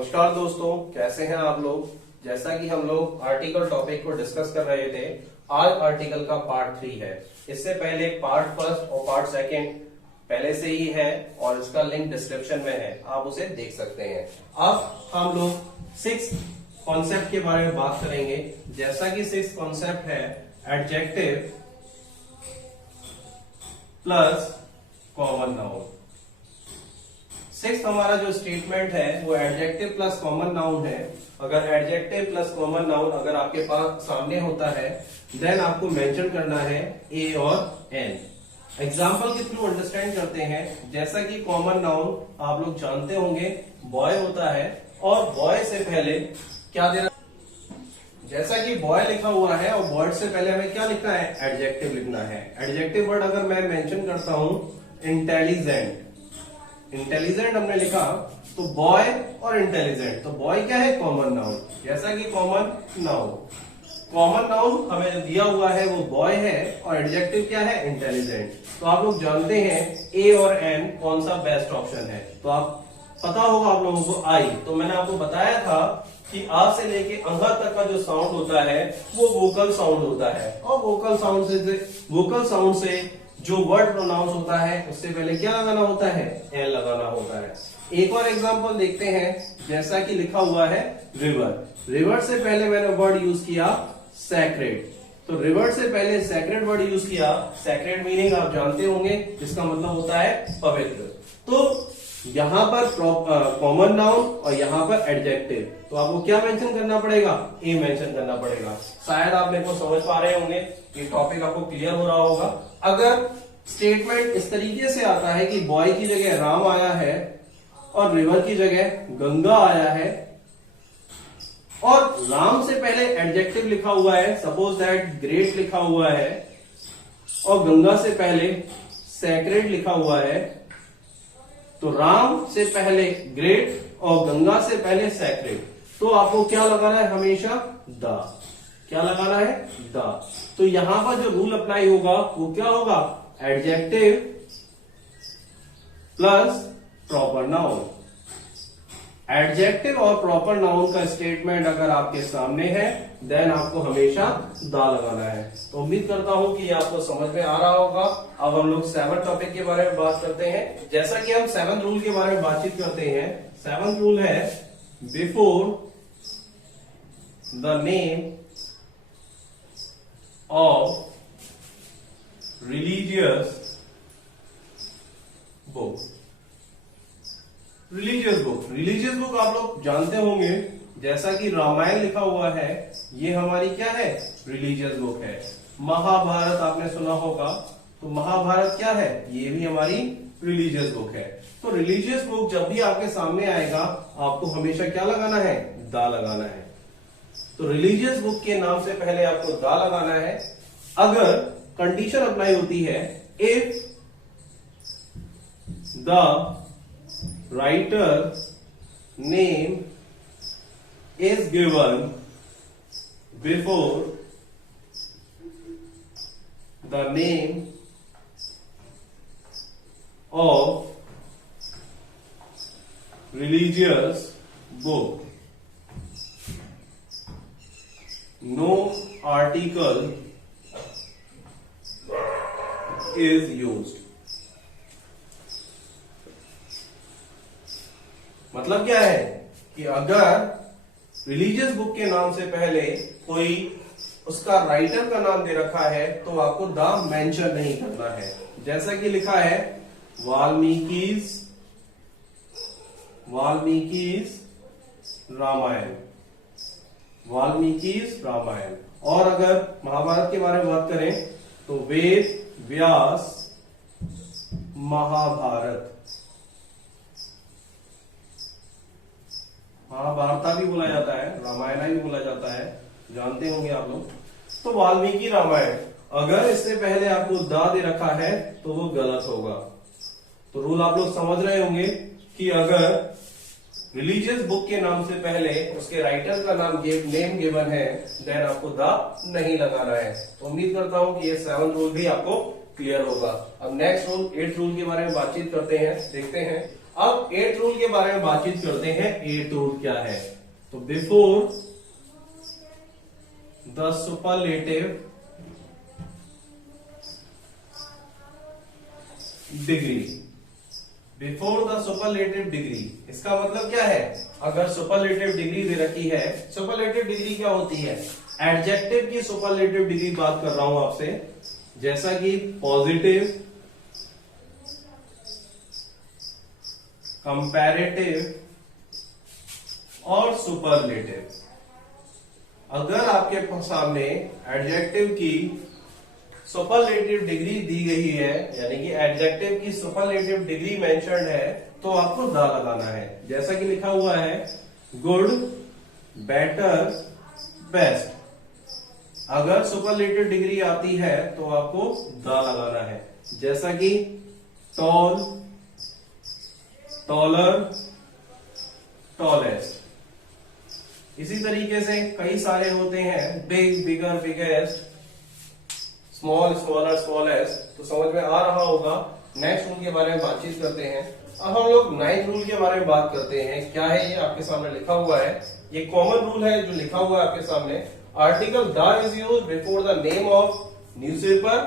नमस्कार दोस्तों, कैसे हैं आप लोग। जैसा कि हम लोग आर्टिकल टॉपिक को डिस्कस कर रहे थे, आज आर्टिकल का पार्ट 3 है। इससे पहले पार्ट फर्स्ट और पार्ट सेकंड पहले से ही है और इसका लिंक डिस्क्रिप्शन में है, आप उसे देख सकते हैं। अब हम लोग 6 कॉन्सेप्ट के बारे में बात करेंगे। जैसा कि 6 कॉन्सेप्ट है adjective plus common noun. 6th हमारा जो स्टेटमेंट है वो एडजेक्टिव प्लस कॉमन नाउन है। अगर एडजेक्टिव प्लस कॉमन नाउन अगर आपके पास सामने होता है देन आपको मेंशन करना है ए और एन। एग्जाम्पल के थ्रू अंडरस्टैंड करते हैं। जैसा कि कॉमन नाउन आप लोग जानते होंगे बॉय होता है और बॉय से पहले क्या देना, जैसा कि बॉय लिखा हुआ है और बॉय से पहले हमें क्या लिखना है, एडजेक्टिव लिखना है। एडजेक्टिव वर्ड अगर मैं मेंशन करता हूं इंटेलिजेंट, इंटेलिजेंट हमने लिखा तो बॉय और इंटेलिजेंट, तो बॉय क्या है, कॉमन नाउन। जैसा कि कॉमन नाउन हमें दिया हुआ है वो बॉय है और एडजेक्टिव क्या है, इंटेलिजेंट। तो आप लोग जानते हैं ए और एन कौन सा बेस्ट ऑप्शन है, तो आप पता होगा आप लोगों को आई। तो मैंने आपको बताया था कि आ से लेके अंगा तक का जो साउंड होता है वो वोकल साउंड होता है और वोकल साउंड से जो वर्ड प्रोनाउंस होता है उससे पहले क्या लगाना होता है, एन लगाना होता है। एक और एग्जांपल देखते हैं। जैसा कि लिखा हुआ है रिवर से पहले मैंने वर्ड यूज किया सैक्रेड, तो रिवर से पहले सैक्रेड वर्ड यूज किया। सैक्रेड मीनिंग आप जानते होंगे, इसका मतलब होता है पवित्र। तो यहां पर कॉमन नाउन और यहां पर एडजेक्टिव, तो आपको क्या मेंशन करना पड़ेगा, ए मेंशन करना पड़ेगा। शायद आप मेरे को समझ पा रहे होंगे, ये टॉपिक आपको क्लियर हो रहा होगा। अगर स्टेटमेंट इस तरीके से आता है कि बॉय की जगह राम आया है और रिवर की जगह गंगा आया है और राम से पहले एडजेक्टिव लिखा हुआ है, सपोज दैट ग्रेट लिखा हुआ है और गंगा से पहले सैक्रेड लिखा हुआ है, तो राम से पहले ग्रेट और गंगा से पहले सैक्रेड, तो आपको क्या लगाना है, हमेशा द। क्या लगाना है, द। तो यहां पर जो रूल अप्लाई होगा वो क्या होगा, adjective plus proper noun. Adjective और प्रॉपर नाउन का स्टेटमेंट अगर आपके सामने है देन आपको हमेशा दा लगाना है। तो उम्मीद करता हूं कि ये आपको समझ में आ रहा होगा। अब हम लोग 7th टॉपिक के बारे में बात करते हैं। जैसा कि हम 7th रूल के बारे में बातचीत करते हैं। 7th रूल है before the name of religious book. Religious book आप लोग जानते होंगे, जैसा कि रामायण लिखा हुआ है ये हमारी क्या है, रिलीजियस बुक है। महाभारत आपने सुना होगा, तो महाभारत क्या है, ये भी हमारी रिलीजियस बुक है। तो रिलीजियस बुक जब भी आपके सामने आएगा आपको हमेशा क्या लगाना है, दा लगाना है। तो रिलीजियस बुक के नाम से पहले आपको दा लगाना है। अगर कंडीशन अप्लाई होती है, if the writer name is given before the name of religious book, no article is used। मतलब क्या है कि अगर रिलीजियस बुक के नाम से पहले कोई उसका राइटर का नाम दे रखा है तो आपको द मेंशन नहीं करना है। जैसा कि लिखा है वाल्मीकि's रामायण। और अगर महाभारत के बारे में बात करें तो वेद व्यास महाभारत, महाभारता भी बोला जाता है, रामायण भी बोला जाता है, जानते होंगे आप लोग। तो वाल्मीकि रामायण, अगर इससे पहले आपको दा दे रखा है तो वो गलत होगा। तो रूल आप लोग समझ रहे होंगे कि अगर रिलीजियस बुक के नाम से पहले उसके राइटर का नेम गिवन है देन आपको दा नहीं लगाना है। तो उम्मीद करता हूं कि ये 7th रूल भी आपको क्लियर होगा। अब नेक्स्ट रूल 8th रूल के बारे में बातचीत करते हैं, देखते हैं। अब एट रूल के बारे में बातचीत करते हैं। एट रूल क्या है? तो before the superlative degree, before the superlative degree, इसका मतलब क्या है? अगर सुपरलेटिव डिग्री दे रखी है, सुपरलेटिव डिग्री क्या होती है? एडजेक्टिव की सुपरलेटिव डिग्री बात कर रहा हूं आपसे, जैसा कि पॉजिटिव, कंपैरेटिव और सुपरलेटिव। अगर आपके सामने एडजेक्टिव की सुपरलेटिव डिग्री दी गई है, यानी कि एडजेक्टिव की सुपरलेटिव डिग्री मेंशन्ड है, तो आपको द लगाना है। जैसा कि लिखा हुआ है गुड, बेटर, बेस्ट। अगर सुपरलेटिव डिग्री आती है तो आपको द लगाना है, जैसा कि टॉल, टॉलर, टॉलेस्ट। इसी तरीके से कई सारे होते हैं, बिग, बिगर, बिगेस्ट, स्मॉल, स्मॉलर, स्मॉलेस्ट। तो समझ में आ रहा होगा। नेक्स्ट रूल के बारे में बातचीत करते हैं। अब हम लोग नाइन्थ रूल के बारे में बात करते हैं। क्या है ये? आपके सामने लिखा हुआ है, ये कॉमन रूल है जो लिखा हुआ है आपके सामने। Article the is used before the name of newspaper,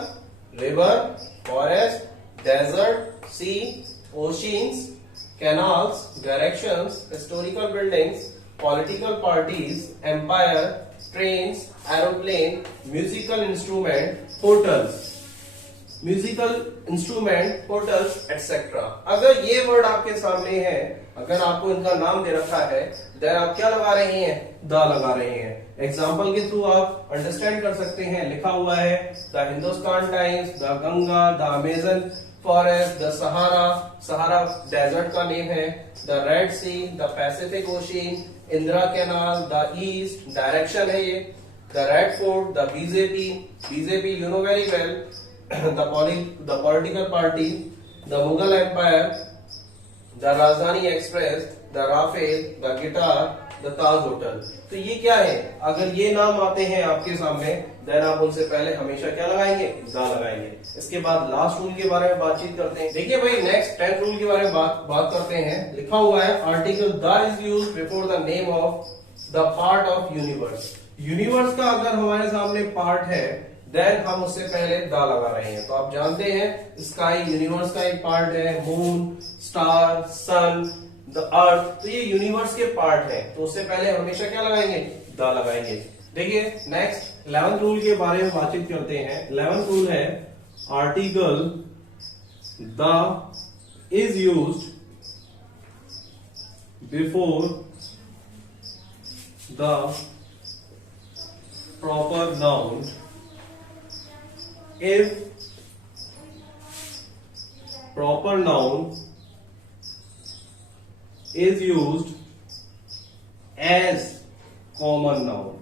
river, forest, desert, sea, oceans, canals, directions, historical buildings, political parties, empire, trains, aeroplane, musical instrument, hotels, musical instrument, hotels, etcetera. अगर ये word आपके सामने है, अगर आपको इनका नाम दे रखा है, देन आप क्या लगा रहे हैं? द लगा रहे हैं। एग्जाम्पल के थ्रू आप अंडरस्टैंड कर सकते हैं। लिखा हुआ है the Hindustan Times, the Ganga, the Amazon forest, the Sahara, Sahara desert का नेम है, the Red Sea, the Pacific Ocean, Indira canal, the east, direction है ये, the Red Fort, the BJP, BJP you know very well, the political party, the Mughal Empire, the Rajdhani Express, the Rafale, the guitar, the Taj Hotel। तो ये क्या है? अगर ये नाम आते हैं आपके सामने, देन आप उनसे पहले हमेशा क्या लगाएंगे? द लगाएंगे। इसके बाद लास्ट रूल के बारे में बातचीत करते हैं। देखिए भाई, नेक्स्ट 10th रूल के बारे में बात करते हैं। लिखा हुआ है article the is used before the name of the part of universe. Universe का अगर हमारे सामने पार्ट है, देन हम उससे पहले द लगा रहे हैं। तो आप जानते हैं स्काई यूनिवर्स का एक पार्ट है, moon, star, sun, the earth, तो ये यूनिवर्स के पार्ट है। तो उससे पहले हमेशा क्या लगाएंगे? द लगाएंगे। देखिए नेक्स्ट 11th रूल के बारे में बातचीत करते हैं। 11th रूल है article the is used before the proper noun if proper noun is used as common noun।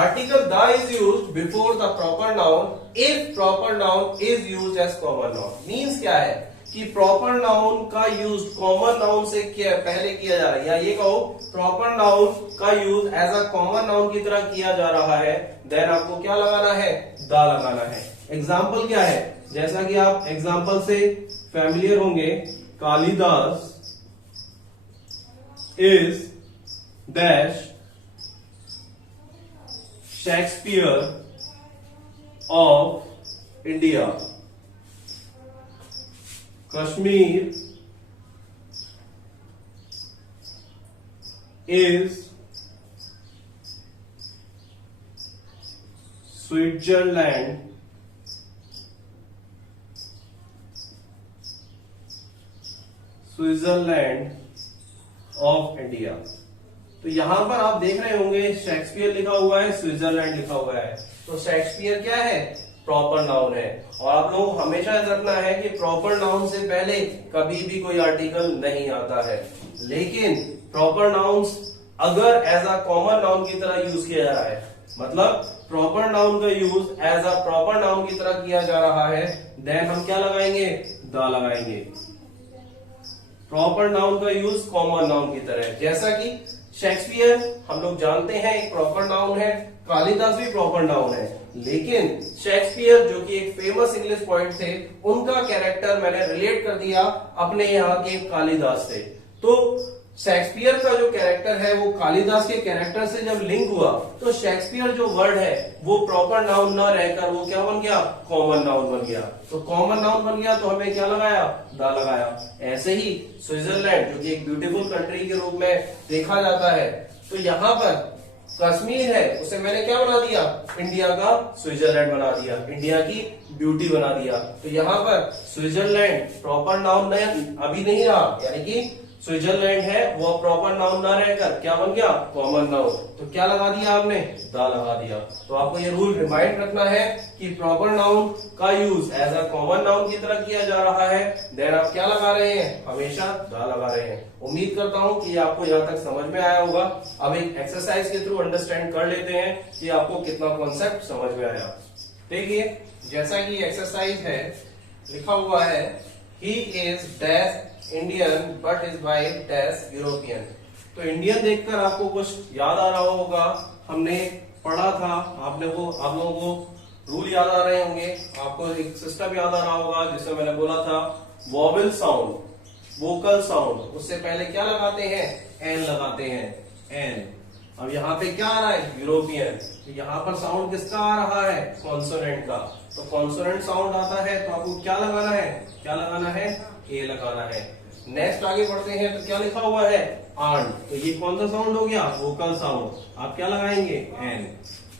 Article the is used before the proper noun if proper noun is used as common noun। Means क्या है कि proper noun का use common noun से पहले किया जा रहा है, या ये कहो प्रॉपर नाउन का use as a common noun की तरह किया जा रहा है, देन आपको क्या लगाना है? द लगाना है। एग्जाम्पल क्या है? जैसा कि आप एग्जाम्पल से फैमिलियर होंगे, Kalidas is dash Shakespeare of India. Kashmir is Switzerland of India. तो यहां पर आप देख रहे होंगे शेक्सपियर लिखा हुआ है, स्विट्जरलैंड लिखा हुआ है। तो शेक्सपियर क्या है? प्रॉपर नाउन है। और आप लोगों को हमेशा याद रखना है कि प्रॉपर नाउन से पहले कभी भी कोई आर्टिकल नहीं आता है। लेकिन प्रॉपर नाउन्स अगर एज अ कॉमन नाउन की तरह यूज किया जा रहा है, मतलब प्रॉपर नाउन का use as a proper noun की तरह किया जा रहा है, देन हम क्या लगाएंगे? द लगाएंगे। प्रॉपर नाउन का यूज कॉमन नाउन की तरह, जैसा कि शेक्सपियर हम लोग जानते हैं एक प्रॉपर नाउन है, कालिदास भी प्रॉपर नाउन है, लेकिन शेक्सपियर जो कि एक फेमस इंग्लिश पोएट थे, उनका कैरेक्टर मैंने रिलेट कर दिया अपने यहाँ के कालिदास से। तो शेक्सपियर का जो कैरेक्टर है वो कालिदास के कैरेक्टर से जब लिंक हुआ तो शेक्सपियर जो वर्ड है वो प्रॉपर नाउन ना रहकर वो क्या बन गया, कॉमन नाउन बन गया। तो कॉमन नाउन बन गया तो हमें क्या लगाया, दा लगाया। ऐसे ही स्विट्जरलैंड जो कि एक ब्यूटीफुल कंट्री के रूप में देखा जाता है, तो यहाँ पर कश्मीर है उसे मैंने क्या बना दिया, इंडिया का स्विट्जरलैंड बना दिया, इंडिया की ब्यूटी बना दिया। तो यहाँ पर स्विट्जरलैंड प्रॉपर नाउन अभी नहीं रहा, यानी कि स्विट्जरलैंड है वो प्रॉपर नाउन ना रहकर क्या बन गया, कॉमन नाउन। तो क्या लगा दिया आपने, दा लगा दिया। तो आपको ये रूल रिमाइंड रखना है कि प्रॉपर नाउन का use as a common noun की तरह किया जा रहा है, देन आप क्या लगा रहे हैं, हमेशा दा लगा रहे हैं। उम्मीद करता हूं कि आपको यहाँ तक समझ में आया होगा। अब एक एक्सरसाइज के थ्रू अंडरस्टैंड कर लेते हैं कि आपको कितना कॉन्सेप्ट समझ में आया। देखिए जैसा कि एक्सरसाइज है, लिखा हुआ है he is dash Indian but is by dash European. तो इंडियन देखकर आपको कुछ याद आ रहा होगा, हमने पढ़ा था, आप लोगों को रूल याद आ रहे होंगे, आपको एक सिस्टम याद आ रहा होगा जिसमें मैंने बोला था वॉवेल साउंड, वोकल साउंड, उससे पहले क्या लगाते हैं, एन लगाते हैं, एन। अब यहाँ पे क्या आ रहा है, यूरोपियन। तो यहाँ पर साउंड किसका आ रहा है, कॉन्सोनेंट का। तो कॉन्सोनेंट साउंड आता है तो आपको क्या लगाना है, क्या लगाना है, ए लगाना है। नेक्स्ट आगे बढ़ते हैं तो क्या लिखा हुआ है, आंट। तो ये कौन सा साउंड हो गया, वोकल साउंड, आप क्या लगाएंगे, एन।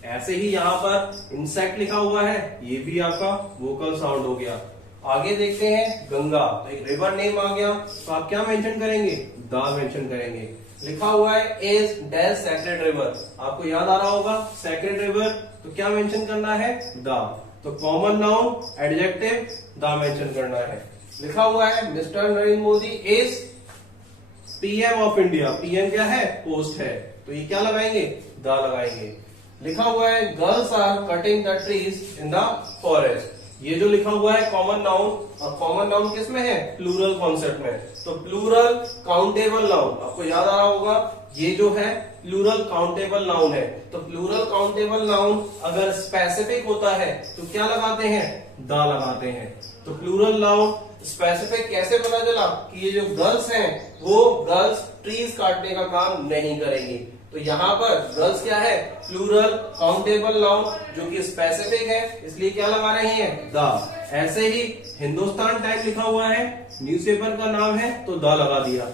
ऐसे ही यहाँ पर इंसेक्ट लिखा हुआ है, ये भी आपका वोकल साउंड हो गया। आगे देखते हैं गंगा, तो एक रिवर नेम आ गया, तो आप क्या मेंशन करेंगे, दा मेंशन करेंगे। लिखा हुआ है इज डैश सेक्रेड रिवर, आपको याद आ रहा होगा सेक्रेड रिवर, तो क्या मेंशन करना है, दा। तो कॉमन नाउन एडजेक्टिव दा मेंशन करना है। लिखा हुआ है mister Narendra Modi is PM of India, PM क्या है, पोस्ट है, तो ये क्या लगाएंगे, दा लगाएंगे। लिखा हुआ है girls are cutting the trees in the forest, ये जो लिखा हुआ है कॉमन नाउन, और कॉमन नाउन किस में है, प्लूरल कॉन्सेप्ट में। तो प्लूरल काउंटेबल नाउन, आपको याद आ रहा होगा, ये जो है प्लूरल काउंटेबल नाउन है। तो प्लूरल काउंटेबल नाउन अगर स्पेसिफिक होता है तो क्या लगाते हैं, दा लगाते हैं। तो प्लूरल नाउन स्पेसिफिक कैसे पता चला कि ये जो गर्ल्स हैं वो गर्ल्स ट्रीज काटने का काम नहीं करेंगी। तो यहाँ पर गर्ल्स क्या है, प्लूरल काउंटेबल नाउन जो कि स्पेसिफिक है, इसलिए क्या लगा रहे हैं, दा। ऐसे ही हिंदुस्तान टाइम लिखा हुआ है, न्यूज़पेपर का नाम है, तो दा लगा दिया।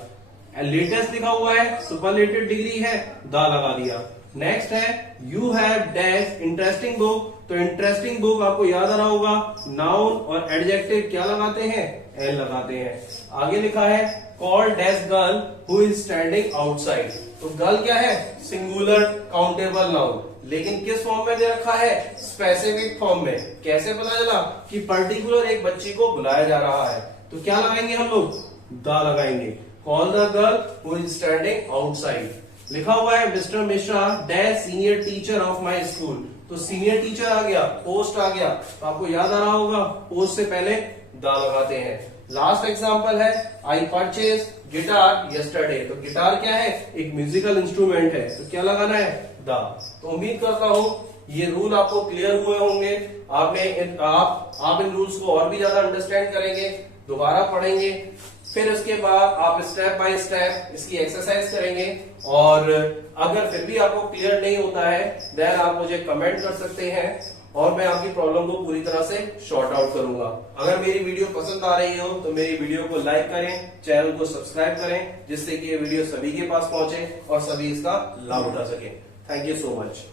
लेटेस्ट लिखा हुआ है, सुपरलेटिव डिग्री है, दा लगा दिया। नेक्स्ट है you have dash interesting book, तो इंटरेस्टिंग बुक आपको याद आ रहा होगा, नाउन और एडजेक्टिव क्या लगाते हैं, एल लगाते हैं। आगे लिखा है call dash girl who is standing outside, तो गर्ल क्या है, सिंगुलर काउंटेबल नाउन, लेकिन किस फॉर्म में दे रखा है, स्पेसिफिक फॉर्म में। कैसे पता चला कि पर्टिकुलर एक बच्ची को बुलाया जा रहा है, तो क्या लगाएंगे हम लोग, दा लगाएंगे। Call the girl who is standing outside. लिखा हुआ है mister Mishra dash senior teacher of my school, तो सीनियर टीचर आ गया, पोस्ट आ गया, तो आपको याद आ रहा होगा पोस्ट से पहले दा लगाते हैं। लास्ट एग्जांपल है आई परचेज गिटार यस्टरडे, तो गिटार क्या है, एक म्यूजिकल इंस्ट्रूमेंट है, तो क्या लगाना है, दा। तो उम्मीद करता हूं ये रूल आपको क्लियर हुए होंगे। आप इन रूल्स को और भी ज्यादा अंडरस्टैंड करेंगे, दोबारा पढ़ेंगे, फिर उसके बाद आप स्टेप बाय स्टेप इसकी एक्सरसाइज करेंगे। और अगर फिर भी आपको क्लियर नहीं होता है देन आप मुझे कमेंट कर सकते हैं और मैं आपकी प्रॉब्लम को पूरी तरह से शॉर्ट आउट करूंगा। अगर मेरी वीडियो पसंद आ रही हो तो मेरी वीडियो को लाइक करें, चैनल को सब्सक्राइब करें, जिससे कि ये वीडियो सभी के पास पहुंचे और सभी इसका लाभ उठा सके। Thank you so much.